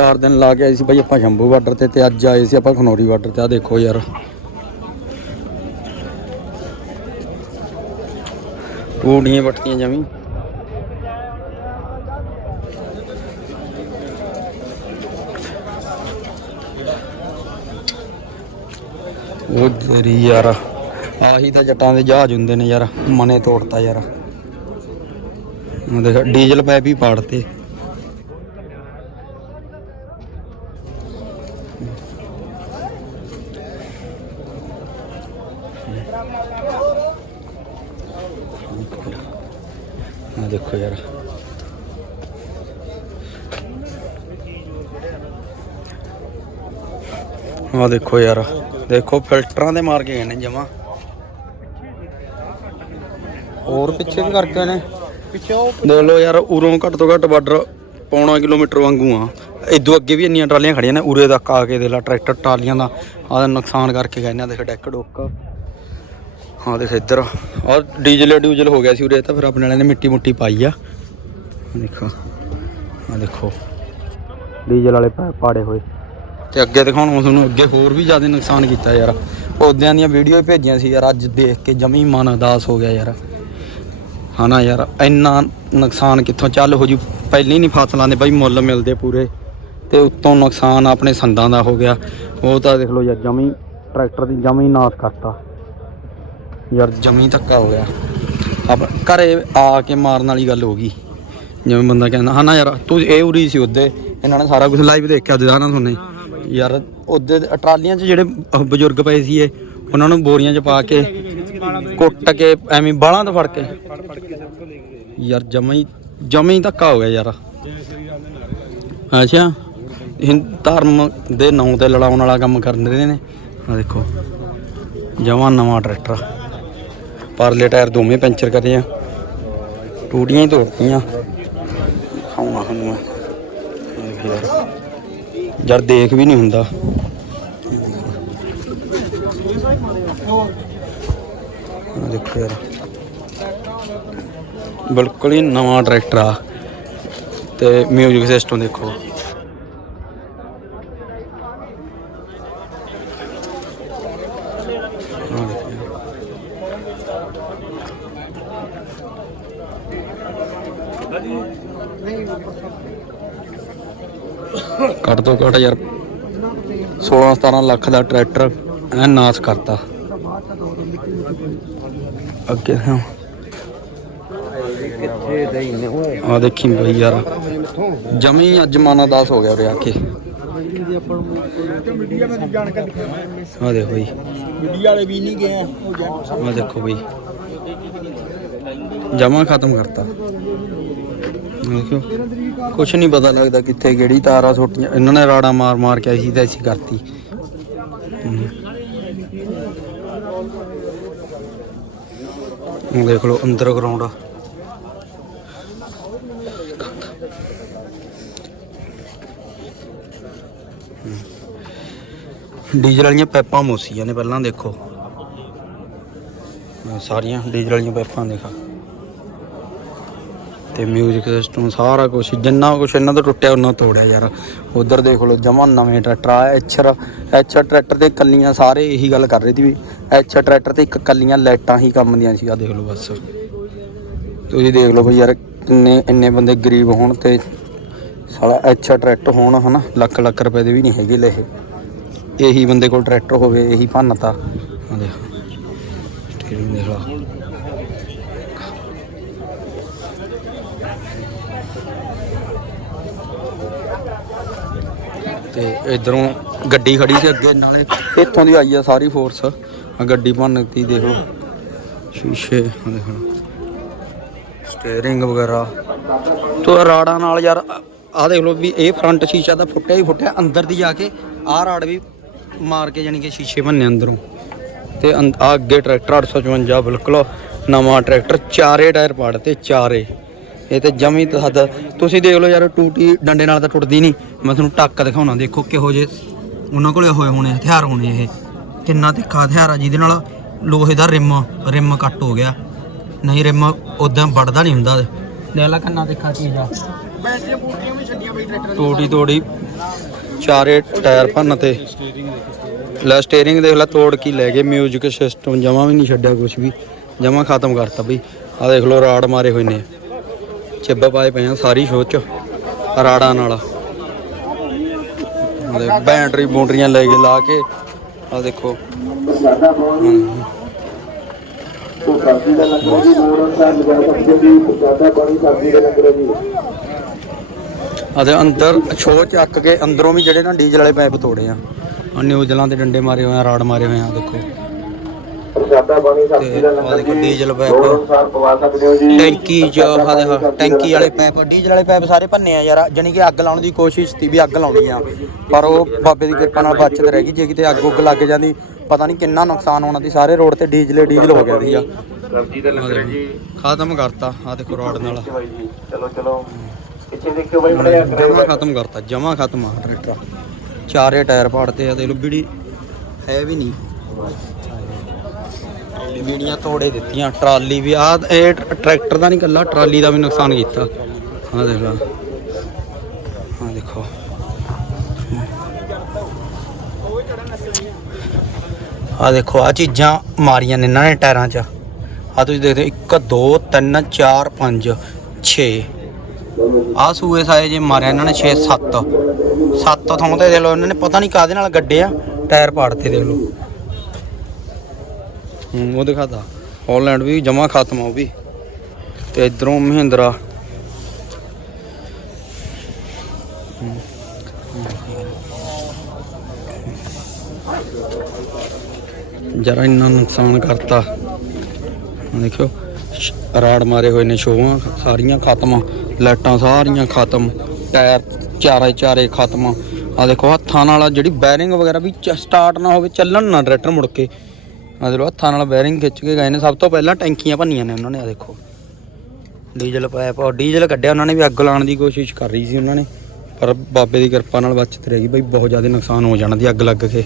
ਚਾਰ ਦਿਨ ਲਾ ਕੇ ਆਏ ਸੀ ਬਾਈ ਆਪਾਂ ਸ਼ੰਭੂ ਬਾਰਡਰ ਤੇ ਤੇ ਅੱਜ ਆਏ ਸੀ ਆਪਾਂ ਖਨੌਰੀ ਬਾਰਡਰ ਤੇ ਆ ਦੇਖੋ ਯਾਰ। ਟੂੜੀਆਂ ਵੱਟੀਆਂ ਜਮੀ। ਉਹ ਤੇਰੀ ਯਾਰ, ਆਹੀ ਤਾਂ ਜੱਟਾਂ ਦੇ ਜਹਾਜ਼ ਹੁੰਦੇ ਨੇ ਯਾਰ, ਮਨੇ ਤੋੜਤਾ ਯਾਰ। ਉਹ ਡੀਜ਼ਲ ਪੈਪ ਹੀ ਪਾੜਤੇ। ਆ ਦੇਖੋ ਯਾਰ। ਆ ਦੇਖੋ ਯਾਰ, ਦੇਖੋ ਫਿਲਟਰਾਂ ਦੇ ਮਾਰ ਕੇ ਗਏ ਨੇ ਜਮਾ। ਹੋਰ ਪਿੱਛੇ ਵੀ ਕਰਕੇ ਨੇ? ਦੇਖ ਲਓ ਯਾਰ, ਉਰੋਂ ਘੱਟ ਤੋਂ ਘੱਟ ਬਾਰਡਰ ਪੌਣਾ ਕਿਲੋਮੀਟਰ ਵਾਂਗੂ ਆ। ਇਦੋਂ ਅੱਗੇ ਵੀ ਇੰਨੀਆਂ ਟਰਾਲੀਆਂ ਖੜੀਆਂ ਨੇ, ਉਰੇ ਤੱਕ ਆ ਕੇ ਦੇ ਲਾ, ਟਰੈਕਟਰ ਟਰਾਲੀਆਂ ਦਾ ਆਦਾ ਨੁਕਸਾਨ ਕਰਕੇ ਗਏ ਨੇ ਦੇਖ ਡੈਕ ਡੁੱਕ। ਹਾਂ, ਦੇਖ ਇੱਧਰ। ਔਰ ਡੀਜ਼ਲ ਡਿਊਜ਼ਲ ਹੋ ਗਿਆ ਸੀ ਉਰੇ ਤਾਂ ਫਿਰ ਆਪਣੇ ਵਾਲਿਆਂ ਨੇ ਮਿੱਟੀ ਮੁੱਟੀ ਪਾਈ ਆ। ਦੇਖੋ ਆ ਦੇਖੋ। ਡੀਜ਼ਲ ਵਾਲੇ ਪਾੜੇ ਹੋਏ। ਤੇ ਅੱਗੇ ਦਿਖਾਉਣ ਤੁਹਾਨੂੰ, ਅੱਗੇ ਹੋਰ ਵੀ ਜ਼ਿਆਦਾ ਨੁਕਸਾਨ ਕੀਤਾ ਯਾਰ। ਪੌਦਿਆਂ ਦੀਆਂ ਵੀਡੀਓ ਭੇਜੀਆਂ ਸੀ ਯਾਰ, ਅੱਜ ਦੇਖ ਕੇ ਜਮੀ ਮਨ ਅਦਾਸ ਹੋ ਗਿਆ ਯਾਰ। ਹਨਾ ਯਾਰ, ਇੰਨਾ ਨੁਕਸਾਨ ਕਿੱਥੋਂ, ਚੱਲ ਹੋ ਜੂ, ਪਹਿਲਾਂ ਨਹੀਂ ਫਸਲਾਂ ਦੇ ਬਾਈ ਮੁੱਲ ਮਿਲਦੇ ਪੂਰੇ। ਤੇ ਉੱਤੋਂ ਨੁਕਸਾਨ ਆਪਣੇ ਸੰਦਾਂ ਦਾ ਹੋ ਗਿਆ। ਉਹ ਤਾਂ ਦੇਖ ਲਓ ਯਾਰ, ਜਮੀ ਟਰੈਕਟਰ ਦੀ ਜਮੀ ਨਾਸ ਕਰਤਾ। ਯਾਰ ਜਮੀ ਧੱਕਾ ਹੋ ਗਿਆ। ਆਪ ਘਰੇ ਆ ਕੇ ਮਾਰਨ ਵਾਲੀ ਗੱਲ ਹੋ ਗਈ। ਜਿਵੇਂ ਬੰਦਾ ਕਹਿੰਦਾ ਹਨਾ ਯਾਰ, ਤੂੰ ਇਹ ਉਰੀ ਸੀ ਉਹਦੇ, ਇਹਨਾਂ ਨੇ ਸਾਰਾ ਕੁਝ ਲਾਈਵ ਦੇਖਿਆ ਉਹਦੇ ਨਾ ਤੁਹਾਨੂੰ ਯਾਰ ਉਹਦੇ ਟਰਾਲੀਆਂ 'ਚ ਜਿਹੜੇ ਬਜ਼ੁਰਗ ਪਏ ਸੀ ਇਹ ਉਹਨਾਂ ਨੂੰ ਬੋਰੀਆਂ 'ਚ ਪਾ ਕੇ ਕੁੱਟ ਕੇ ਐਵੇਂ ਬਾਲਾਂ ਤੋਂ ਫੜ ਕੇ। ਯਾਰ ਜਮਾਂ ਹੀ ਧੱਕਾ ਹੋ ਗਿਆ ਯਾਰ। ਅੱਛਾ। ਹਿੰਦ ਧਰਮ ਦੇ ਨਾਂ ਤੇ ਲੜਾਉਣ ਵਾਲਾ ਕੰਮ ਕਰਨ ਰਹੇ ਨੇ। ਆ ਦੇਖੋ ਜਮਾਂ ਨਵਾਂ ਟਰੈਕਟਰ। ਪਰਲੇ ਟਾਇਰ ਦੋਵੇਂ ਪੈਂਚਰ ਕਰੇ ਆ। ਟੂਟੀਆਂ ਹੀ ਤੋੜਤੀਆਂ। ਖਾਉਣਾ ਸਾਨੂੰ ਇਹ ਯਾਰ। ਦੇਖ ਵੀ ਨਹੀਂ ਹੁੰਦਾ। ਦੇਖੋ ਯਾਰ। ਬਿਲਕੁਲ ਹੀ ਨਵਾਂ ਟਰੈਕਟਰ ਆ। ਤੇ ਮਿਊਜ਼ਿਕ ਸਿਸਟਮ ਦੇਖੋ। ਘੱਟ ਤੋਂ ਘੱਟ ਯਾਰ 16 17 ਲੱਖ ਦਾ ਟਰੈਕਟਰ ਐ ਨਾਸ ਕਰਤਾ। ਅੱਗੇ ਹਾਂ। ਕਿੱਥੇ ਦੇ ਨੇ ਆ ਦੇਖੀ ਬਈ ਯਾਰ। ਜਮੀ ਅੱਜ ਮਾਨਾ ਦਾਸ ਹੋ ਗਿਆ ਉਰੇ ਆ ਕੇ। ਆ ਦੇਖੋ ਬਈ ਮੀਡੀਆ ਵਾਲੇ ਵੀ ਨਹੀਂ ਗਏ ਆ ਦੇਖੋ ਬਈ। ਜਮਾ ਖਤਮ ਕਰਤਾ। ਦੇਖਿਓ ਕੁਛ ਨਹੀਂ ਪਤਾ ਲੱਗਦਾ ਕਿੱਥੇ ਕਿਹੜੀ ਤਾਰਾ ਸੁੱਟੀਆਂ। ਇਹਨਾਂ ਨੇ ਰਾੜਾ ਮਾਰ ਮਾਰ ਕੇ ਐਸੀ ਤਾਂ ਐਸੀ ਕਰਤੀ। ਦੇਖ ਲਓ, ਅੰਦਰ ਗਰਾਊਂਡ ਆ। ਡੀਜ਼ਲ ਵਾਲੀਆਂ ਪੈਪਾਂ ਮੋਸੀਆਂ ਨੇ ਪਹਿਲਾਂ ਦੇਖੋ। ਸਾਰੀਆਂ ਡੀਜ਼ਲ ਵਾਲੀਆਂ ਪੈਪਾਂ ਦੇਖਾ। ਤੇ ਮਿਊਜ਼ਿਕ ਸਿਸਟਮ ਸਾਰਾ ਕੁਝ ਜਿੰਨਾ ਕੁਝ ਇਹਨਾਂ ਤੋਂ ਟੁੱਟਿਆ, ਉਹਨਾਂ ਤੋੜਿਆ ਯਾਰ। ਉਧਰ ਦੇਖ ਲਓ, ਜਮਾ ਨਵੇਂ ਟਰੈਕਟਰ ਆ ਐਚਰ ਐਚਰ ਟਰੈਕਟਰ ਤੇ ਕੱਲੀਆਂ ਸਾਰੇ ਇਹੀ ਗੱਲ ਕਰ ਰਹੇ ਸੀ ਵੀ ਐਚਰ ਟਰੈਕਟਰ ਤੇ ਇੱਕ ਕੱਲੀਆਂ ਲਾਈਟਾਂ ਹੀ ਕੰਮ ਦੀਆਂ ਸੀ ਆ ਦੇਖ ਲਓ ਬਸ। ਤੁਸੀਂ ਦੇਖ ਲਓ ਬਈ ਯਾਰ, ਕਿੰਨੇ, ਇੰਨੇ ਬੰਦੇ ਗਰੀਬ ਹੋਣ ਤੇ ਸਾਲਾ ਐਚਰ ਟਰੈਕਟਰ ਹੋਣ, ਹਨਾ ਲੱਖ ਲੱਖ ਰੁਪਏ ਦੇ ਵੀ ਨਹੀਂ ਹੈਗੇ ਲੈ ਇਹੀ। ਬੰਦੇ ਕੋਲ ਟਰੈਕਟਰ ਹੋਵੇ, ਇਹੀ ਭੰਨਤਾ ਆ ਦੇਖ ਸਟੀਅਰਿੰਗ ਦੇਖ ਲਾ ਤੇ ਇਧਰੋਂ ਗੱਡੀ ਖੜੀ ਸੀ ਅੱਗੇ, ਨਾਲੇ ਇੱਥੋਂ ਦੀ ਆਈ ਆ ਸਾਰੀ ਫੋਰਸ ਆ ਗੱਡੀ ਭੰਨਤੀ ਦੇਖੋ। ਸ਼ੀਸ਼ੇ ਆ ਸਟੀਅਰਿੰਗ ਵਗੈਰਾ। ਤੋ ਰਾੜਾਂ ਨਾਲ ਯਾਰ ਆ ਦੇਖ ਲਓ ਵੀ ਇਹ ਫਰੰਟ ਸ਼ੀਸ਼ਾ ਤਾਂ ਫੁੱਟਿਆ ਹੀ ਫੁੱਟਿਆ, ਅੰਦਰ ਦੀ ਜਾ ਕੇ ਆਹ ਰਾੜ ਵੀ ਮਾਰ ਕੇ ਜਾਨੀ ਕਿ ਸ਼ੀਸ਼ੇ ਭੰਨੇ ਅੰਦਰੋਂ। ਤੇ ਅੰ- ਆਹ ਅੱਗੇ ਟਰੈਕਟਰ 855 ਬਿਲਕੁਲ ਨਵਾਂ ਟਰੈਕਟਰ, ਚਾਰੇ ਟਾਇਰ ਪਾੜਤੇ ਚਾਰੇ। ਇਹ ਤੇ ਜਮੀ ਹੱਦ ਤੁਸੀਂ ਦੇਖ ਲਓ ਯਾਰ, ਟੂਟੀ ਡੰਡੇ ਨਾਲ ਤਾਂ ਟੁੱਟਦੀ ਨਹੀਂ। ਮੈਂ ਤੁਹਾਨੂੰ ਟੱਕ ਦਿਖਾਉਣਾ, ਦੇਖੋ ਕਿਹੋ ਜੇ ਉਹਨਾਂ ਕੋਲੇ ਹੋਏ ਹੋਣੇ, ਹਥਿਆਰ ਹੋਣੇ ਇਹ। ਕਿੰਨਾ ਤਿੱਖਾ ਹਥਿਆਰ ਆ ਜਿਹਦੇ ਨਾਲ ਲੋਹੇ ਦਾ ਰਿਮ ਰਿਮ ਕੱਟ ਹੋ ਗਿਆ। ਨਹੀਂ, ਰਿਮ ਉਦਾਂ ਵੱਢਦਾ ਨਹੀਂ ਹੁੰਦਾ। ਦੇਖ ਲੈ ਕਿੰਨਾ ਤਿੱਖਾ ਚੀਜ਼ ਆ। ਬੈਟਰੀਆਂ ਬੂਟਰੀਆਂ ਵੀ ਛੱਡੀਆਂ ਬਈ ਟਰੈਕਟਰ ਟੂਟੀ ਤੋੜੀ। ਚਾਰੇ ਟਾਇਰ ਭੰਨ ਤੇ। ਲੈ ਸਟੀਅਰਿੰਗ ਦੇਖ ਲੈ, ਤੋੜ ਕੀ ਲੈ ਗਏ। ਮਿਊਜ਼ਿਕ ਸਿਸਟਮ ਜਮਾ ਵੀ ਨਹੀਂ ਛੱਡਿਆ ਕੁਝ ਵੀ। ਜਮਾ ਖਤਮ ਕਰਤਾ ਬਈ। ਆ ਦੇਖ ਲੋ ਰਾੜ ਮਾਰੇ ਹੋਏ ਨੇ। ਚਿੱਬ ਪਾਏ ਪਏ ਆ ਸਾਰੀ ਸ਼ੋਅ ਚ, ਰਾੜਾਂ ਨਾਲ। ਆ ਦੇ ਬੈਟਰੀ ਬੂਟਰੀਆਂ ਲੈ ਕੇ ਲਾ ਕੇ ਆ ਦੇਖੋ। ਹਮ। ਤੋ ਦਾ ਲੰਗਰ ਵੀ ਲੋੜ ਅਨੁਸਾਰ ਲਗਾ ਸਕਦੇ ਜੀ ਪ੍ਰਸ਼ਾਦਾ ਪਾਣੀ ਸਬਜ਼ੀ ਦਾ ਲੰਗਰ ਜੀ ਅਤੇ ਅੰਦਰ ਸ਼ੋਅ ਚੱਕ ਕੇ ਅੰਦਰੋਂ ਵੀ ਜਿਹੜੇ ਨਾ ਡੀਜ਼ਲ ਵਾਲੇ ਪਾਈਪ ਤੋੜੇ ਆ। ਆ ਨਿਊਜ਼ਲਾਂ ਦੇ ਡੰਡੇ ਮਾਰੇ ਹੋਏ ਆ, ਰਾੜ ਮਾਰੇ ਹੋਏ ਆ ਦੇਖੋ। ਪ੍ਰਸ਼ਾਦਾ ਪਾਣੀ ਸਬਜ਼ੀ ਦਾ ਲੰਗਰ ਜੀ। ਡੀਜ਼ਲ ਪਾਈਪ ਅਨੁਸਾਰ ਪਵਾ ਸਕਦੇ ਹੋ ਜੀ। ਟੈਂਕੀ ਚ ਆਹ ਟੈਂਕੀ ਵਾਲੇ ਪਾਈਪ ਡੀਜ਼ਲ ਵਾਲੇ ਪਾਈਪ ਸਾਰੇ ਭੰਨੇ ਆ ਯਾਰ ਜਾਨੀ ਕਿ ਅੱਗ ਲਾਉਣ ਦੀ ਕੋਸ਼ਿਸ਼ ਸੀ ਵੀ ਅੱਗ ਲਾਉਣੀ ਆ। ਪਰ ਉਹ ਬਾਬੇ ਦੀ ਕਿਰਪਾ ਨਾਲ ਬਚਤ ਰਹਿ ਗਈ ਜੇ ਕਿਤੇ ਅੱਗ ਉੱਗ ਲੱਗ ਜਾਂਦੀ ਪਤਾ ਨਹੀਂ ਕਿੰਨਾ ਨੁਕਸਾਨ ਹੋਣਾ ਸੀ ਸਾਰੇ ਰੋਡ ਤੇ ਡੀਜ਼ਲ ਡੀਜ਼ਲ ਹੋ ਗਿਆ ਸੀ ਆ ਸਬਜ਼ੀ ਦਾ ਲੰਗਰ ਜੀ। ਖਤਮ ਕਰਤਾ ਆ ਦੇਖੋ ਰੋਡ ਨਾਲ। ਚਲੋ ਚਲੋ। ਪਿੱਛੇ ਦੇਖਿਓ ਬਾਈ ਮੜਿਆ ਜਮਾ ਖਤਮ ਕਰਤਾ ਜਮਾ ਖਤਮ ਆ। ਟਰੈਕਟਰ ਚਾਰੇ ਟਾਇਰ ਪਾੜਤੇ ਆ ਦੇਖ ਬੀੜੀ ਹੈ ਵੀ ਨਹੀਂ। ਬੀੜੀਆਂ ਤੋੜੇ ਦਿੱਤੀਆਂ, ਟਰਾਲੀ ਵੀ ਆ ਇਹ ਟਰੈਕਟਰ ਦਾ ਨਹੀਂ ਕੱਲਾ ਟਰਾਲੀ ਦਾ ਵੀ ਨੁਕਸਾਨ ਕੀਤਾ। ਆ ਦੇਖ ਲਾ। ਆ ਦੇਖੋ। ਆ ਦੇਖੋ ਆ ਚੀਜ਼ਾਂ ਮਾਰੀਆਂ ਨੇ ਇਹਨਾਂ ਨੇ ਟਾਇਰਾਂ 'ਚ। ਆ ਤੁਸੀਂ ਦੇਖਦੇ 1 2 3 4 5 6 ਆ ਸੂਏ ਸਾਏ ਜੇ ਮਾਰਿਆ ਇਹਨਾਂ ਨੇ 6 7 7 ਥਾਂ ਤੇ ਦੇਖ ਲਓ, ਇਹਨਾਂ ਨੇ ਪਤਾ ਨਹੀਂ ਕਾਦੇ ਨਾਲ ਗੱਡੇ ਆ, ਟਾਇਰ ਪਾੜਤੇ ਦੇਖ ਲਓ। ਹੂੰ, ਉਹ ਦਿਖਾਦਾ ਹਾਲੈਂਡ ਵੀ ਜਮਾ ਖਤਮ ਆ ਉਹ ਵੀ। ਤੇ ਇਧਰੋਂ ਮਹਿੰਦਰਾ। ਜਰਾ ਇੰਨਾ ਨੁਕਸਾਨ ਕਰਤਾ। ਦੇਖਿਓ ਰਾੜ ਮਾਰੇ ਹੋਏ ਨੇ ਸ਼ੋਆਂ, ਸਾਰੀਆਂ ਖਤਮ ਲਾਈਟਾਂ ਸਾਰੀਆਂ ਖਤਮ। ਟਾਇਰ ਚਾਰੇ ਚਾਰੇ ਖਤਮ ਆ। ਦੇਖੋ, ਹੱਥਾਂ ਨਾਲ ਜਿਹੜੀ ਬੈਰਿੰਗ ਵਗੈਰਾ ਵੀ ਸਟਾਰਟ ਨਾ ਹੋਵੇ, ਚੱਲਣ ਨਾ, ਟਰੈਕਟਰ ਮੁੜ ਕੇ। ਆ ਦੇਖੋ ਹੱਥਾਂ ਨਾਲ ਬੈਰਿੰਗ ਖਿੱਚ ਕੇ ਗਏ ਨੇ। ਸਭ ਤੋਂ ਪਹਿਲਾਂ ਟੈਂਕੀਆਂ ਭੰਨੀਆਂ ਨੇ ਉਹਨਾਂ ਨੇ ਆ ਦੇਖੋ। ਡੀਜ਼ਲ ਪਾਇਪ ਉਹ ਡੀਜ਼ਲ ਕੱਢਿਆ ਉਹਨਾਂ ਨੇ ਵੀ ਅੱਗ ਲਾਉਣ ਦੀ ਕੋਸ਼ਿਸ਼ ਕਰ ਰਹੀ ਸੀ ਉਹਨਾਂ ਨੇ। ਪਰ ਬਾਬੇ ਦੀ ਕਿਰਪਾ ਨਾਲ ਬਚਤ ਰਹਿ ਗਈ ਬਈ ਬਹੁਤ ਜ਼ਿਆਦਾ ਨੁਕਸਾਨ ਹੋ ਜਾਣਾ ਦੀ ਅੱਗ ਲੱਗ ਕੇ।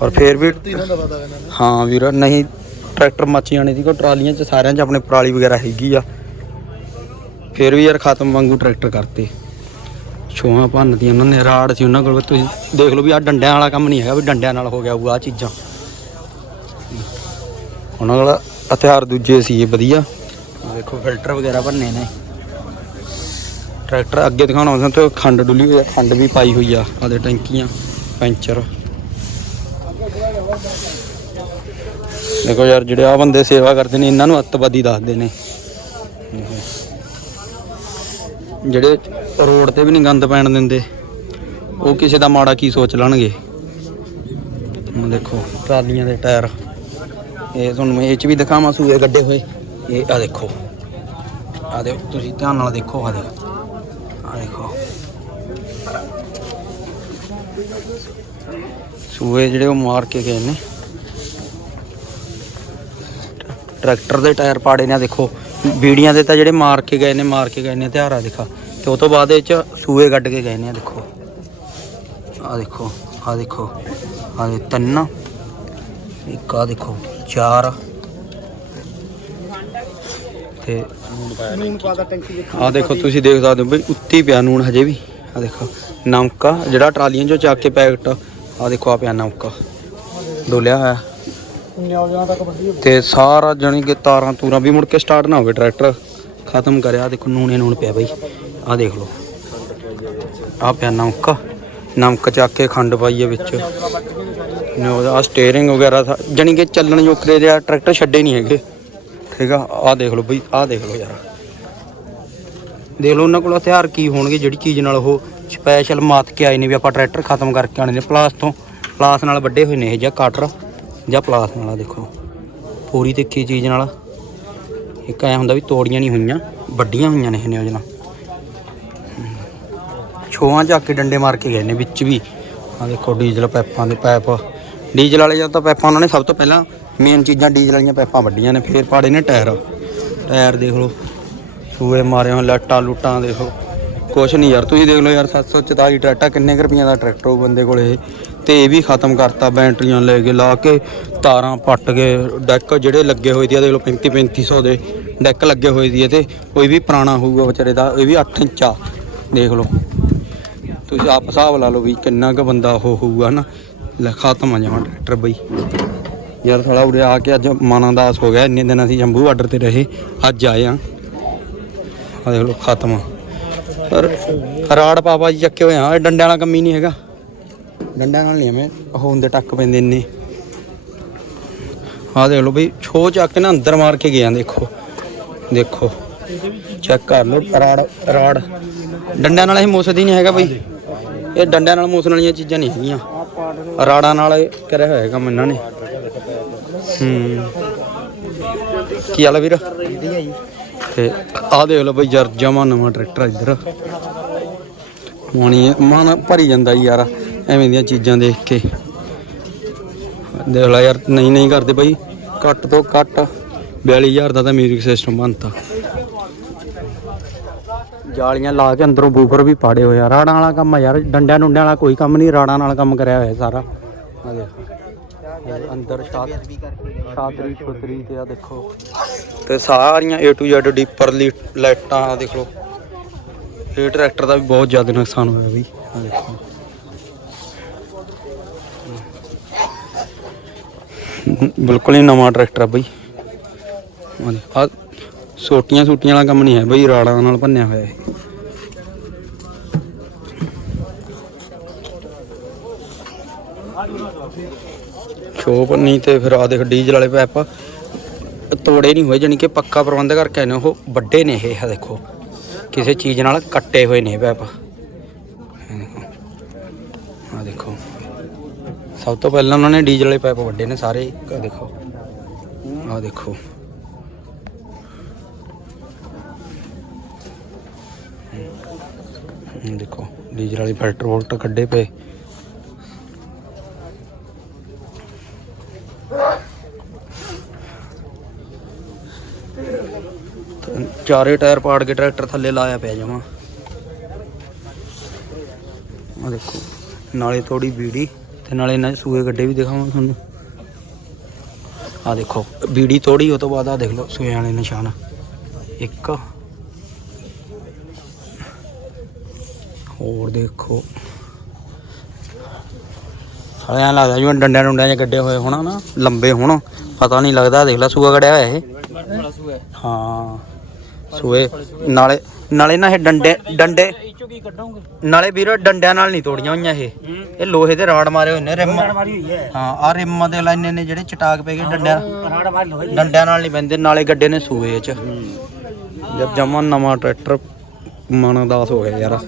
ਪਰ ਫੇਰ ਵੀ ਹਾਂ ਵੀਰ ਨਹੀਂ ਟਰੈਕਟਰ ਮੱਚ ਜਾਣੇ ਸੀ ਕੋ ਟਰਾਲੀਆਂ 'ਚ ਸਾਰਿਆਂ 'ਚ ਆਪਣੇ ਪਰਾਲੀ ਵਗੈਰਾ ਹੈਗੀ ਆ। ਫੇਰ ਵੀ ਯਾਰ ਖਤਮ ਵਾਂਗੂ ਟਰੈਕਟਰ ਕਰਤੇ। ਛੋਹਾਂ ਭੰਨਤੀਆਂ ਉਹਨਾਂ ਨੇ ਰਾੜ ਸੀ ਉਹਨਾਂ ਕੋਲ। ਤੁਸੀਂ ਦੇਖ ਲਓ ਵੀ ਆ ਡੰਡਿਆਂ ਵਾਲਾ ਕੰਮ ਨਹੀਂ ਹੈਗਾ ਵੀ ਡੰਡਿਆਂ ਨਾਲ ਹੋ ਗਿਆ ਉਹ ਆ ਚੀਜ਼ਾਂ। ਉਹਨਾਂ ਕੋਲ ਹਥਿਆਰ ਦੂਜੇ ਸੀ ਇਹ ਵਧੀਆ। ਦੇਖੋ ਫਿਲਟਰ ਵਗੈਰਾ ਭੰਨੇ ਨੇ। ਟਰੈਕਟਰ ਅੱਗੇ ਦਿਖਾਉਣਾ ਹੁੰਦਾ ਤੇ ਖੰਡ ਡੁੱਲੀ ਹੋਈ ਆ ਖੰਡ ਵੀ ਪਾਈ ਹੋਈ ਆ ਆਦੇ ਟੈਂਕੀਆਂ ਪੈਂਚਰ। ਦੇਖੋ ਯਾਰ ਜਿਹੜੇ ਆ ਬੰਦੇ ਸੇਵਾ ਕਰਦੇ ਨੇ ਇਹਨਾਂ ਨੂੰ ਅੱਤਵਾਦੀ ਦੱਸਦੇ ਨੇ। ਜਿਹੜੇ ਰੋਡ ਤੇ ਵੀ ਨਹੀਂ ਗੰਦ ਪੈਣ ਦਿੰਦੇ ਉਹ ਕਿਸੇ ਦਾ ਮਾੜਾ ਕੀ ਸੋਚ ਲੈਣਗੇ। ਹੁਣ ਦੇਖੋ ਟਰਾਲੀਆਂ ਦੇ ਟਾਇਰ। ਇਹ ਤੁਹਾਨੂੰ ਮੈਂ ਇਹ ਚ ਵੀ ਦਿਖਾਵਾਂ, ਸੂਏ ਗੱਡੇ ਹੋਏ। ਇਹ ਆ ਦੇਖੋ। ਆ ਦੇ ਤੁਸੀਂ ਧਿਆਨ ਨਾਲ ਦੇਖੋ, ਆ ਦੇ ਆ ਦੇਖੋ। ਸੂਏ ਜਿਹੜੇ ਉਹ ਮਾਰ ਕੇ ਗਏ ਨੇ। ਟਰੈਕਟਰ ਦੇ ਟਾਇਰ ਪਾੜੇ ਨੇ ਦੇਖੋ। ਬੀੜੀਆਂ ਦੇ ਤਾਂ ਜਿਹੜੇ ਮਾਰ ਕੇ ਗਏ ਨੇ, ਮਾਰ ਕੇ ਗਏ ਨੇ, ਹਥਿਆਰਾ ਦੇਖਾ। ਤੇ ਉਹ ਤੋਂ ਬਾਅਦ ਇਹ ਚ ਸੂਏ ਕੱਢ ਕੇ ਗਏ ਨੇ ਦੇਖੋ। ਆ ਦੇਖੋ ਆ ਦੇਖੋ। ਆ ਦੇ ਤਿੰਨ। ਇੱਕ ਆ ਦੇਖੋ। ਚਾਰ। ਤੇ ਆ ਦੇਖੋ, ਤੁਸੀਂ ਦੇਖ ਸਕਦੇ ਹੋ ਬਈ, ਉੱਤੀ ਪਿਆ ਨੂਣ ਹਜੇ ਵੀ। ਆ ਦੇਖੋ, ਨਮਕਾ, ਜਿਹੜਾ ਟਰਾਲੀਆਂ ਚੋਂ ਚੱਕ ਕੇ ਪੈਕਟ ਆ ਦੇਖੋ ਆ ਪਿਆ ਨਮਕਾ। ਡੋਲਿਆ ਹੋਇਆ। ਤੇ ਸਾਰਾ ਜਾਣੀ ਕਿ ਤਾਰਾਂ ਤੂਰਾਂ ਵੀ ਮੁੜ ਕੇ ਸਟਾਰਟ ਨਾ ਹੋਵੇ ਟਰੈਕਟਰ ਖਤਮ ਕਰਿਆ ਦੇਖੋ, ਨੂਣੇ ਨੂਣ ਪਿਆ ਬਈ। ਆ ਦੇਖ ਲਓ। ਆ ਪਿਆ ਨਮਕਾ। ਨਮਕ ਚੱਕ ਕੇ ਖੰਡ ਪਾਈਏ ਵਿੱਚ। ਵਿੱਚ ਆ ਸਟੀਅਰਿੰਗ ਵਗੈਰਾ ਥਾ- ਜਾਣੀ ਕਿ ਚੱਲਣ ਯੋਗਰੇ ਦੇ ਟਰੈਕਟਰ ਛੱਡੇ ਨਹੀਂ ਹੈਗੇ। ਠੀਕ ਆ ਆ ਦੇਖ ਲਓ ਬਈ ਆ ਦੇਖ ਲਓ ਯਾਰ। ਦੇਖ ਲਓ ਉਹਨਾਂ ਕੋਲ ਹਥਿਆਰ ਕੀ ਹੋਣਗੇ, ਜਿਹੜੀ ਚੀਜ਼ ਨਾਲ ਉਹ ਸਪੈਸ਼ਲ ਮਾਤ ਕੇ ਆਏ ਨੇ ਵੀ ਆਪਾਂ ਟਰੈਕਟਰ ਖਤਮ ਕਰਕੇ ਆਣੇ ਨੇ। ਪਲਾਸ ਤੋਂ ਪਲਾਸ ਨਾਲ ਵੱਡੇ ਹੋਏ ਨੇ ਇਹ ਜਾਂ ਕਟਰ ਜਾਂ ਪਲਾਸ ਨਾਲ ਆਹ ਦੇਖੋ। ਪੂਰੀ ਤਿੱਖੀ ਚੀਜ਼ ਨਾਲ। ਇੱਕ ਐ ਹੁੰਦਾ ਵੀ ਤੋੜੀਆਂ ਨਹੀਂ ਹੋਈਆਂ, ਵੱਡੀਆਂ ਹੋਈਆਂ ਨੇ ਇਹ ਨਿਯੋਜਨਾ ਛੋਆਂ ਚੱਕ ਕੇ ਡੰਡੇ ਮਾਰ ਕੇ ਗਏ ਨੇ ਵਿੱਚ ਵੀ। ਆ ਦੇਖੋ, ਡੀਜ਼ਲ ਪਾਈਪਾਂ ਦੇ ਪਾਈਪ ਡੀਜ਼ਲ ਵਾਲੇ ਜਾਂ ਤਾਂ ਪੈਪਾਂ ਉਹਨਾਂ ਨੇ ਸਭ ਤੋਂ ਪਹਿਲਾਂ ਮੇਨ ਚੀਜ਼ਾਂ ਡੀਜ਼ਲ ਵਾਲੀਆਂ ਪੈਪਾਂ ਵੱਡੀਆਂ ਨੇ, ਫੇਰ ਪਾੜੇ ਨੇ ਟਾਇਰ। ਟਾਇਰ ਦੇਖ ਲਓ, ਸੂਏ ਮਾਰੇ ਹੋਏ ਲੱਟਾਂ ਲੁੱਟਾਂ ਦੇਖੋ ਕੁਛ ਨਹੀਂ ਯਾਰ, ਤੁਸੀਂ ਦੇਖ ਲਓ ਯਾਰ 744 ਟਰੈਕਟਰ ਕਿੰਨੇ ਕੁ ਰੁਪਈਆਂ ਦਾ ਟਰੈਕਟਰ ਉਹ ਬੰਦੇ ਕੋਲੇ। ਇਹ ਤੇ ਇਹ ਵੀ ਖਤਮ ਕਰਤਾ, ਬੈਟਰੀਆਂ ਲੈ ਕੇ, ਲਾ ਕੇ, ਤਾਰਾਂ ਪੱਟ ਕੇ, ਡੈਕ ਜਿਹੜੇ ਲੱਗੇ ਹੋਏ ਸੀ ਆ, ਦੇਖ ਲਓ 35 3500 ਦੇ ਡੈਕ ਲੱਗੇ ਹੋਏ ਦੀ ਇਹਦੇ ਕੋਈ ਵੀ ਪੁਰਾਣਾ ਹੋਊਗਾ ਵਿਚਾਰੇ ਦਾ, ਇਹ ਵੀ 8 ਇੰਚਾ, ਦੇਖ ਲਓ। ਤੁਸੀਂ ਆਪ ਹਿਸਾਬ ਲਾ ਲਓ ਵੀ ਕਿੰਨਾ ਕੁ ਬੰਦਾ ਉਹ ਹੋਊਗਾ ਨਾ ਲੈ ਖਤਮ ਆ ਜਾਵਾਂ ਟਰੈਕਟਰ ਬਈ। ਯਾਰ ਥੋੜਾ ਉਰੇ ਆ ਕੇ ਅੱਜ ਮਨਾਂ ਦਾਸ ਹੋ ਗਿਆ, ਇੰਨੇ ਦਿਨ ਅਸੀਂ ਜੰਬੂ ਬਾਰਡਰ ਤੇ ਰਹੇ, ਅੱਜ ਆਏ ਆ। ਆ ਦੇਖ ਲਓ, ਖਤਮ ਆ। ਪਰ ਰਾੜ ਪਾਪਾ ਜੀ ਚੱਕੇ ਹੋਏ ਆ, ਇਹ ਡੰਡਿਆਂ ਵਾਲਾ ਕੰਮ ਹੀ ਨਹੀਂ ਹੈਗਾ। ਡੰਡਿਆਂ ਨਾਲ ਨਹੀਂ ਐਵੇਂ ਉਹ ਹੁੰਦੇ, ਟੱਕ ਪੈਂਦੇ ਇੰਨੇ। ਆ ਦੇਖ ਲਓ ਬਈ ਛੋ ਚੱਕ ਕੇ ਨਾ ਅੰਦਰ ਮਾਰ ਕੇ ਗਿਆ, ਦੇਖੋ। ਦੇਖੋ, ਚੈੱਕ ਕਰ ਲਓ, ਰਾੜ ਰਾੜ। ਡੰਡਿਆਂ ਨਾਲ ਇਹ ਮੋਸਦੀ ਨਹੀਂ ਹੈਗਾ ਬਈ। ਇਹ ਡੰਡਿਆਂ ਨਾਲ ਮੋਸਣ ਵਾਲੀਆਂ ਚੀਜ਼ਾਂ ਨਹੀਂ ਹੈਗੀਆਂ। ਰਾੜਾਂ ਨਾਲ ਇਹ ਕਰਿਆ ਹੋਇਆ ਕੰਮ ਇਹਨਾਂ ਨੇ। ਹੂੰ। ਕੀ ਹਾਲ ਆ ਵੀਰ? ਤੇ ਆ ਦੇਖ ਲਓ ਬਈ ਯਾਰ ਜਮਾ ਨਵਾਂ ਟਰੈਕਟਰ ਇੱਧਰ। ਮੋਣੀ ਮਨ ਭਰੀ ਜਾਂਦਾ ਯਾਰ, ਐਵੇਂ ਦੀਆਂ ਚੀਜ਼ਾਂ ਦੇਖ ਕੇ। ਦੇਖ ਲੈ ਯਾਰ ਨਹੀਂ ਨਹੀਂ ਕਰਦੇ ਬਈ। ਘੱਟ ਤੋਂ ਘੱਟ 42000 ਦਾ ਤਾਂ ਮਿਊਜ਼ਿਕ ਸਿਸਟਮ ਬਣਤਾ। ਜਾਲੀਆਂ ਲਾ ਕੇ ਅੰਦਰੋਂ ਬੂਫਰ ਵੀ ਪਾੜੇ ਹੋਏ ਰਾੜਾਂ ਵਾਲਾ ਕੰਮ ਆ ਯਾਰ, ਡੰਡਿਆਂ ਡੁੰਡਿਆਂ ਵਾਲਾ ਕੋਈ ਕੰਮ ਨਹੀਂ, ਰਾੜਾਂ ਨਾਲ ਕੰਮ ਕਰਿਆ ਹੋਇਆ ਸਾਰਾ। ਆ ਦੇਖ। ਅੰਦਰ ਛਾਤਰੀ ਛੋਤਰੀ ਤੇ ਆ ਦੇਖੋ। ਤੇ ਸਾਰੀਆਂ A to Z ਡੀਪਰ ਲਾਈਟਾਂ ਆ ਦੇਖ ਲਓ। ਇਹ ਟਰੈਕਟਰ ਦਾ ਵੀ ਬਹੁਤ ਜ਼ਿਆਦਾ ਨੁਕਸਾਨ ਹੋਇਆ ਬਈ। ਆ ਦੇਖੋ ਬਿਲਕੁਲ ਹੀ ਨਵਾਂ ਟਰੈਕਟਰ ਆ ਬਈ। ਆ ਸੋਟੀਆਂ ਸੂਟੀਆਂ ਵਾਲਾ ਕੰਮ ਨਹੀਂ ਹੈ ਬਈ, ਰਾੜਾਂ ਨਾਲ ਭੰਨਿਆ ਹੋਇਆ ਇਹ। ਸ਼ੋਪ ਨਹੀਂ ਤੇ ਫਿਰ ਆ ਦੇਖ ਡੀਜ਼ਲ ਵਾਲੇ ਪੈਪ। ਤੋੜੇ ਨਹੀਂ ਹੋਏ, ਜਾਣੀ ਕਿ ਪੱਕਾ ਪ੍ਰਬੰਧ ਕਰਕੇ ਆਏ ਨੇ, ਉਹ ਵੱਡੇ ਨੇ ਇਹ ਆ ਦੇਖੋ। ਕਿਸੇ ਚੀਜ਼ ਨਾਲ ਕੱਟੇ ਹੋਏ ਨੇ ਪੈਪ। ਆ ਦੇਖੋ। ਸਭ ਤੋਂ ਪਹਿਲਾਂ ਉਹਨਾਂ ਨੇ ਡੀਜ਼ਲ ਵਾਲੇ ਪੈਪ ਵੱਡੇ ਨੇ ਸਾਰੇ ਆ ਦੇਖੋ। ਆ ਦੇਖੋ। ਹਮ, ਦੇਖੋ ਡੀਜ਼ਲ ਵਾਲੀ ਫਿਲਟਰ ਵੋਲਟ ਕੱਢੇ ਪਏ। ਚਾਰੇ ਟਾਇਰ ਪਾੜ ਕੇ ਟਰੈਕਟਰ ਥੱਲੇ ਲਾਇਆ ਪਿਆ ਜਮਾ। ਆ ਦੇਖੋ ਨਾਲੇ ਥੋੜੀ ਬੀੜੀ ਤੇ ਨਾਲੇ ਇਹਨਾਂ ਦੇ ਸੂਏ ਗੱਡੇ ਵੀ ਦਿਖਾਵਾਂ ਤੁਹਾਨੂੰ। ਆ ਦੇਖੋ ਬੀੜੀ ਤੋੜੀ ਉਹ ਤੋਂ ਬਾਅਦ ਆ ਦੇਖ ਲਓ ਸੂਏ ਵਾਲੇ ਨਿਸ਼ਾਨ। ਇੱਕ ਹੋਰ ਦੇਖੋ। ਸਾਲੇ ਐਂ ਲੱਗਦਾ ਜਿਵੇਂ ਡੰਡਿਆਂ ਡੁੰਡਿਆਂ 'ਚ ਗੱਡੇ ਹੋਏ ਹੋਣਾ ਨਾ ਲੰਬੇ ਹੋਣ ਪਤਾ ਨਹੀਂ ਲੱਗਦਾ ਦੇਖ ਲੈ ਸੂਆ ਗੜਿਆ ਹੋਇਆ ਇਹ। ਹਾਂ ਸੂਏ। ਨਾਲੇ ਨਾਲੇ ਨਾ ਇਹ ਡੰਡੇ ਡੰਡੇ ਨਾਲੇ ਵੀਰ ਡੰਡਿਆਂ ਨਾਲ ਨਹੀਂ ਤੋੜੀਆਂ ਹੋਈਆਂ ਇਹ। ਇਹ ਲੋਹੇ ਦੇ ਰਾੜ ਮਾਰੇ ਹੋਏ ਨੇ ਰਿਮ। ਹੈ। ਆ ਰਿਮਾਂ ਦੇ ਲਾਈਨੇ ਨੇ ਜਿਹੜੇ ਚਟਾਕ ਪੈ ਗਏ ਡੰਡਿਆਂ। ਡੰਡਿਆਂ ਨਾਲ ਨਹੀਂ ਪੈਂਦੇ ਨਾਲੇ ਗੱਡੇ ਨੇ ਸੂਏ ਚ। ਜਦ ਜਮਾ ਨਵਾਂ ਟਰੈਕਟਰ ਮਨ ਦਾਸ ਹੋ ਗਿਆ ਯਾਰ।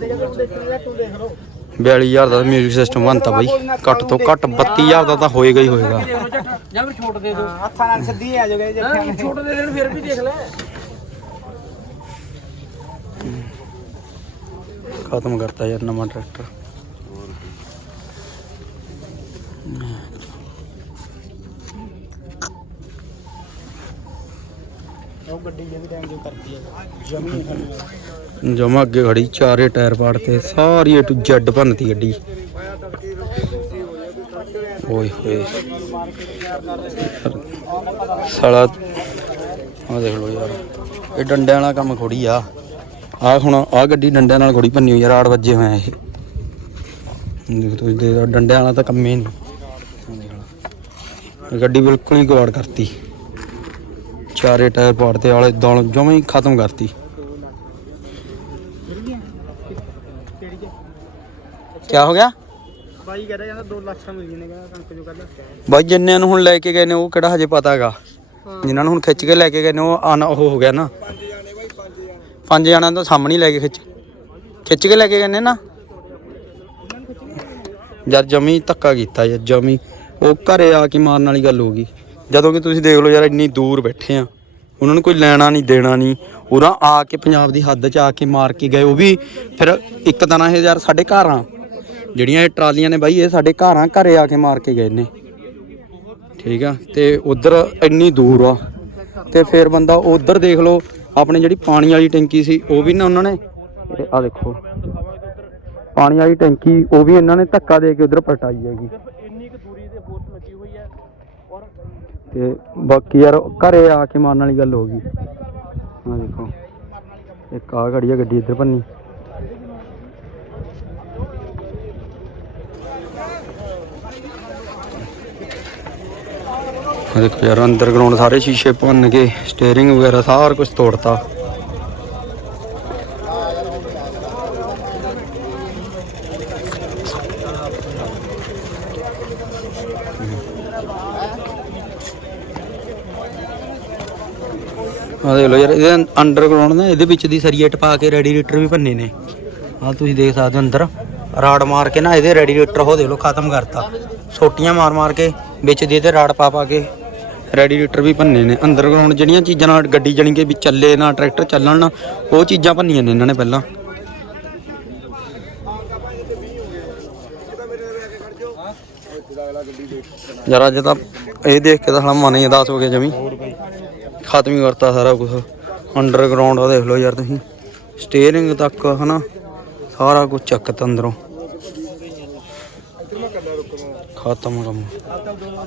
42000 ਦਾ ਮਿਊਜ਼ਿਕ ਸਿਸਟਮ ਬਣਤਾ ਬਾਈ। ਘੱਟ ਤੋਂ ਘੱਟ 32000 ਦਾ ਤਾਂ ਹੋਏਗਾ ਹੀ ਹੋਏਗਾ। ਜਾਂ ਫਿਰ ਛੋਟ ਦੇ ਦਿਓ। ਹੱਥਾਂ ਨਾਲ ਸਿੱਧੀ ਆ ਜਾਓਗੇ ਜੇ ਛੋਟ ਦੇ ਦੇਣ ਫਿਰ ਵੀ ਦੇਖ ਲੈ। ਖਤਮ ਕਰਤਾ ਯਾਰ ਨਵਾਂ ਟਰੈਕਟਰ ਉਹ ਗੱਡੀ ਜਿਹੜੀ ਟਾਈਮ ਜੋ ਕਰਦੀ ਹੈ ਜਮੀ ਖਾਣੀ ਜਮਾ ਅੱਗੇ ਖੜੀ, ਚਾਰੇ ਟਾਇਰ ਪਾੜਤੇ ਸਾਰੀ ਏ ਟੂ ਜ਼ੈਡ ਭੰਨਤੀ ਗੱਡੀ। ਓਏ ਹੋਏ। ਸਾਲਾ ਆ ਦੇਖ ਲਓ ਯਾਰ, ਇਹ ਡੰਡਿਆਂ ਵਾਲਾ ਕੰਮ ਖੋੜੀ ਆ। ਆ ਹੁਣ ਆ ਗੱਡੀ ਡੰਡਿਆਂ ਨਾਲ ਖੋੜੀ ਭੰਨੀ ਹੋਈ ਯਾਰ ਆੜ ਵੱਜੇ ਹੋਏ ਆ ਇਹ। ਦੇਖ ਤੁਸੀਂ ਦੇ ਡੰਡਿਆਂ ਵਾਲਾ ਤਾਂ ਕੰਮ ਹੀ ਨਹੀਂ। ਗੱਡੀ ਬਿਲਕੁਲ ਹੀ ਗਵਾੜ ਕਰਤੀ। ਚਾਰੇ ਟਾਇਰ ਪਾੜਤੇ ਵਾਲੇ ਦਲ ਜਮੇ ਹੀ ਖਤਮ ਕਰਤੀ। ਕਿਆ ਹੋ ਗਿਆ? ਬਾਈ ਕਹਿ ਰਿਹਾ ਜਾਂਦਾ 2 ਲੱਖ ਮਿਲ ਜਣੇ ਕਹਿੰਦਾ ਕਣਕ ਜੋ ਕਹਿੰਦਾ ਬਾਈ ਜਿੰਨਿਆਂ ਨੂੰ ਹੁਣ ਲੈ ਕੇ ਗਏ ਨੇ ਉਹ ਕਿਹੜਾ ਹਜੇ ਪਤਾ ਹੈਗਾ? ਜਿਨ੍ਹਾਂ ਨੂੰ ਹੁਣ ਖਿੱਚ ਕੇ ਲੈ ਕੇ ਗਏ ਨੇ ਉਹ ਆਨ ਉਹ ਹੋ ਗਿਆ ਨਾ। ਪੰਜ ਜਣਾਂ ਤੋਂ ਸਾਹਮਣੇ ਲੈ ਕੇ ਖਿੱਚ। ਖਿੱਚ ਕੇ ਲੈ ਕੇ ਗਏ ਨੇ ਨਾ? ਯਾਰ ਜਮੀ ਧੱਕਾ ਕੀਤਾ ਯਾਰ ਜਮੀ। ਉਹ ਘਰੇ ਆ ਕੇ ਮਾਰਨ ਵਾਲੀ ਗੱਲ ਹੋ ਗਈ। ਜਦੋਂ ਕਿ ਤੁਸੀਂ ਦੇਖ ਲਓ ਯਾਰ ਇੰਨੀ ਦੂਰ ਬੈਠੇ ਆ। ਉਹਨਾਂ ਨੂੰ ਕੋਈ ਲੈਣਾ ਨਹੀਂ ਦੇਣਾ ਨਹੀਂ। ਉਰਾਂ ਆ ਕੇ ਪੰਜਾਬ ਦੀ ਹੱਦ 'ਚ ਆ ਕੇ ਮਾਰ ਕੇ ਗਏ ਉਹ ਵੀ ਫਿਰ ਇੱਕ ਤਰ੍ਹਾਂ ਇਹ ਯਾਰ ਸਾਡੇ ਘਰਾਂ ਜਿਹੜੀਆਂ ਇਹ ਟਰਾਲੀਆਂ ਨੇ ਬਾਈ, ਇਹ ਸਾਡੇ ਘਰਾਂ ਘਰੇ ਆ ਕੇ ਮਾਰ ਕੇ ਗਏ ਨੇ। ਠੀਕ ਆ? ਤੇ ਉਧਰ ਇੰਨੀ ਦੂਰ ਆ। ਤੇ ਫਿਰ ਬੰਦਾ ਉਧਰ ਦੇਖ ਲਓ, ਆਪਣੇ ਜਿਹੜੀ ਪਾਣੀ ਵਾਲੀ ਟੈਂਕੀ ਸੀ, ਉਹ ਵੀ ਨਾ ਉਹਨਾਂ ਨੇ। ਆ ਦੇਖੋ। ਪਾਣੀ ਵਾਲੀ ਟੈਂਕੀ, ਉਹ ਵੀ ਇਹਨਾਂ ਨੇ ਧੱਕਾ ਦੇ ਕੇ ਉਧਰ ਪਲਟਾਈ ਹੈਗੀ। ਇੰਨੀ ਕੁ ਦੂਰੀ ਤੇ ਫੋਰਸ ਲੱਗੀ ਹੋਈ ਹੈ ਔਰ ਤੇ ਬਾਕੀ ਯਾਰ, ਘਰੇ ਆ ਕੇ ਮਾਰਨ ਵਾਲੀ ਗੱਲ ਹੋ ਗਈ। ਆ ਦੇਖੋ। ਇੱਕ ਆ ਖੜੀ ਆ ਗੱਡੀ ਇੱਧਰ ਭੰਨੀ। ਆ ਦੇਖੋ ਯਾਰ ਅੰਡਰਗਰਾਉਂਡ ਸਾਰੇ ਸ਼ੀਸ਼ੇ ਭੰਨ ਕੇ ਸਟੀਅਰਿੰਗ ਵਗੈਰਾ ਸਾਰਾ ਕੁਝ ਤੋੜਤਾ। ਆ ਦੇਖ ਲਓ ਯਾਰ, ਇਹਦੇ ਅੰਡਰਗਰਾਉਂਡ ਨਾ, ਇਹਦੇ ਵਿੱਚ ਦੀ ਸਰੀਏ ਟਪਾ ਕੇ ਰੈਡੀਏਟਰ ਵੀ ਭੰਨੇ ਨੇ। ਆ ਤੁਸੀਂ ਦੇਖ ਸਕਦੇ ਹੋ ਅੰਦਰ, ਰਾੜ ਮਾਰ ਕੇ ਨਾ ਇਹਦੇ ਰੈਡੀਏਟਰ ਹੋ ਦੇਖ ਲਓ, ਖਤਮ ਕਰਤਾ। ਸੋਟੀਆਂ ਮਾਰ ਮਾਰ ਕੇ ਵਿੱਚ ਦੀ ਇਹਦੇ ਰਾੜ ਪਾ ਪਾ ਕੇ ਰੈਡੀਏਟਰ ਵੀ ਭੰਨੇ ਨੇ। ਅੰਡਰਗਰਾਉਂਡ ਜਿਹੜੀਆਂ ਚੀਜ਼ਾਂ ਨਾਲ ਗੱਡੀ ਜਣੀ ਕੇ ਵੀ ਚੱਲੇ ਨਾ, ਟਰੈਕਟਰ ਚੱਲਣ ਨਾ, ਉਹ ਚੀਜ਼ਾਂ ਭੰਨੀਆਂ ਨੇ ਇਹਨਾਂ ਨੇ ਪਹਿਲਾਂ। ਯਾਰ ਅੱਜ ਤਾਂ ਇਹ ਦੇਖ ਕੇ ਤਾਂ ਸਾਲਾ ਮਨ ਹੀ ਉਦਾਸ ਹੋ ਗਿਆ ਜਮੀ। ਖਤਮ ਹੀ ਕਰਤਾ ਸਾਰਾ ਕੁਝ ਅੰਡਰਗਰਾਉਂਡ ਆ ਦੇਖ ਲਓ ਯਾਰ ਤੁਸੀਂ। ਸਟੀਅਰਿੰਗ ਤੱਕ ਹਨਾ, ਸਾਰਾ ਕੁਝ ਚੱਕਤਾ ਅੰਦਰੋਂ। ਖਤਮ ਕੰਮ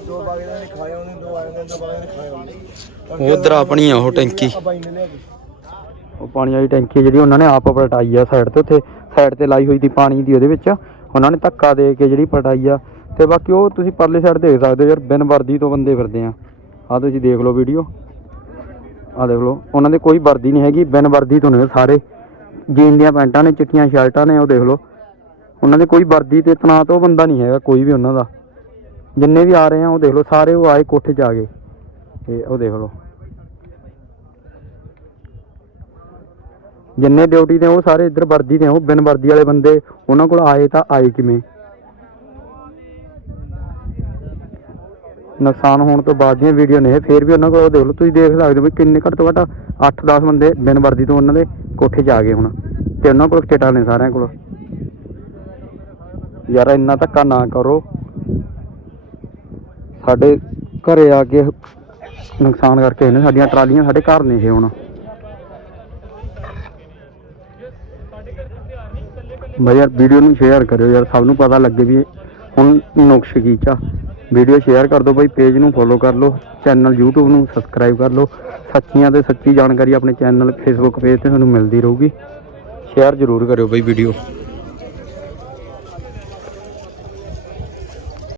ਦੋ ਬਾਗੇ ਦੇ ਖਾਏ ਉਹਨੇ ਦੋ ਆਏ ਨੇ ਦੋ ਬਾਗੇ ਨੇ ਖਾਏ ਉਹਨੇ ਉਧਰ ਆਪਣੀ ਆ ਉਹ ਟੈਂਕੀ। ਉਹ ਪਾਣੀ ਵਾਲੀ ਟੈਂਕੀ ਜਿਹੜੀ ਉਹਨਾਂ ਨੇ ਆਪ ਪਲਟਾਈ ਆ ਸਾਈਡ ਤੇ ਉੱਥੇ ਸਾਈਡ ਤੇ ਲਾਈ ਹੋਈ ਦੀ ਪਾਣੀ ਦੀ ਉਹਦੇ ਵਿੱਚ। ਉਹਨਾਂ ਨੇ ਧੱਕਾ ਦੇ ਕੇ ਜਿਹੜੀ ਪਲਟਾਈ ਆ। ਤੇ ਬਾਕੀ ਉਹ ਤੁਸੀਂ ਪਰਲੇ ਸਾਈਡ ਦੇਖ ਸਕਦੇ ਹੋ ਯਾਰ ਬਿਨ ਵਰਦੀ ਤੋਂ ਬੰਦੇ ਫਿਰਦੇ ਆ। ਆ ਤੁਸੀਂ ਦੇਖ ਲਓ ਵੀਡੀਓ। ਆ ਦੇਖ ਲਓ ਉਹਨਾਂ ਦੇ ਕੋਈ ਵਰਦੀ ਨਹੀਂ ਹੈਗੀ ਬਿਨ ਵਰਦੀ ਤੋਂ ਨੇ ਸਾਰੇ। ਜੀਨ ਦੀਆਂ ਪੈਂਟਾਂ ਨੇ ਚਿੱਟੀਆਂ ਸ਼ਰਟਾਂ ਨੇ ਉਹ ਦੇਖ ਲਓ। ਉਹਨਾਂ ਦੇ ਕੋਈ ਵਰਦੀ ਤੇ ਤਨਾਤ ਉਹ ਬੰਦਾ ਨਹੀਂ ਹੈਗਾ ਕੋਈ ਵੀ ਉਹਨਾਂ ਦਾ। ਜਿੰਨੇ ਵੀ ਆ ਰਹੇ ਆ ਉਹ ਦੇਖ ਲਓ ਸਾਰੇ ਉਹ ਆਏ ਕੋਠੇ 'ਚ ਆ ਗਏ। ਤੇ ਉਹ ਦੇਖ ਲਓ। ਜਿੰਨੇ ਡਿਊਟੀ ਦੇ ਉਹ ਸਾਰੇ ਇੱਧਰ ਵਰਦੀ ਦੇ ਉਹ ਬਿਨ ਵਰਦੀ ਵਾਲੇ ਬੰਦੇ ਉਹਨਾਂ ਕੋਲ ਆਏ ਤਾਂ ਆਏ ਕਿਵੇਂ? ਨੁਕਸਾਨ ਹੋਣ ਤੋਂ ਬਾਅਦ ਦੀਆਂ ਵੀਡੀਓ ਨੇ ਇਹ, ਫੇਰ ਵੀ ਉਹਨਾਂ ਕੋਲ ਉਹ ਦੇਖ ਲਓ ਤੁਸੀਂ ਦੇਖ ਸਕਦੇ ਹੋ ਵੀ ਕਿੰਨੇ ਘੱਟ ਤੋਂ ਘੱਟ 8-10 ਬੰਦੇ ਬਿਨ ਵਰਦੀ ਤੋਂ ਉਹਨਾਂ ਦੇ ਕੋਠੇ 'ਚ ਆ ਗਏ ਹੁਣ। ਤੇ ਉਹਨਾਂ ਕੋਲ ਸਟੇਟਾਂ ਨੇ ਸਾਰਿਆਂ ਕੋਲ। ਯਾਰ ਇੰਨਾ ਧੱਕਾ ਨਾ ਕਰੋ। ਸਾਡੇ ਘਰੇ ਆ ਕੇ ਨੁਕਸਾਨ ਕਰਕੇ ਇਹਨੇ ਸਾਡੀਆਂ ਟਰਾਲੀਆਂ ਸਾਡੇ ਘਰ ਨਹੀਂ ਇਹ ਹੁਣ। ਬਈ ਯਾਰ ਵੀਡੀਓ ਨੂੰ ਸ਼ੇਅਰ ਕਰਿਓ ਯਾਰ, ਸਭ ਨੂੰ ਪਤਾ ਲੱਗੇ ਵੀ ਹੁਣ ਨੁਕਸ਼ ਕੀ ਚਾ। ਵੀਡੀਓ ਸ਼ੇਅਰ ਕਰ ਦਿਓ ਬਈ ਪੇਜ ਨੂੰ ਫੋਲੋ ਕਰ ਲਓ ਚੈਨਲ YouTube ਨੂੰ ਸਬਸਕ੍ਰਾਈਬ ਕਰ ਲਓ। ਸੱਚੀਆਂ ਤੇ ਸੱਚੀ ਜਾਣਕਾਰੀ ਆਪਣੇ ਚੈਨਲ Facebook ਪੇਜ ਤੇ ਤੁਹਾਨੂੰ ਮਿਲਦੀ ਰਹੂਗੀ। ਸ਼ੇਅਰ ਜ਼ਰੂਰ ਕਰਿਓ ਬਈ ਵੀਡੀਓ।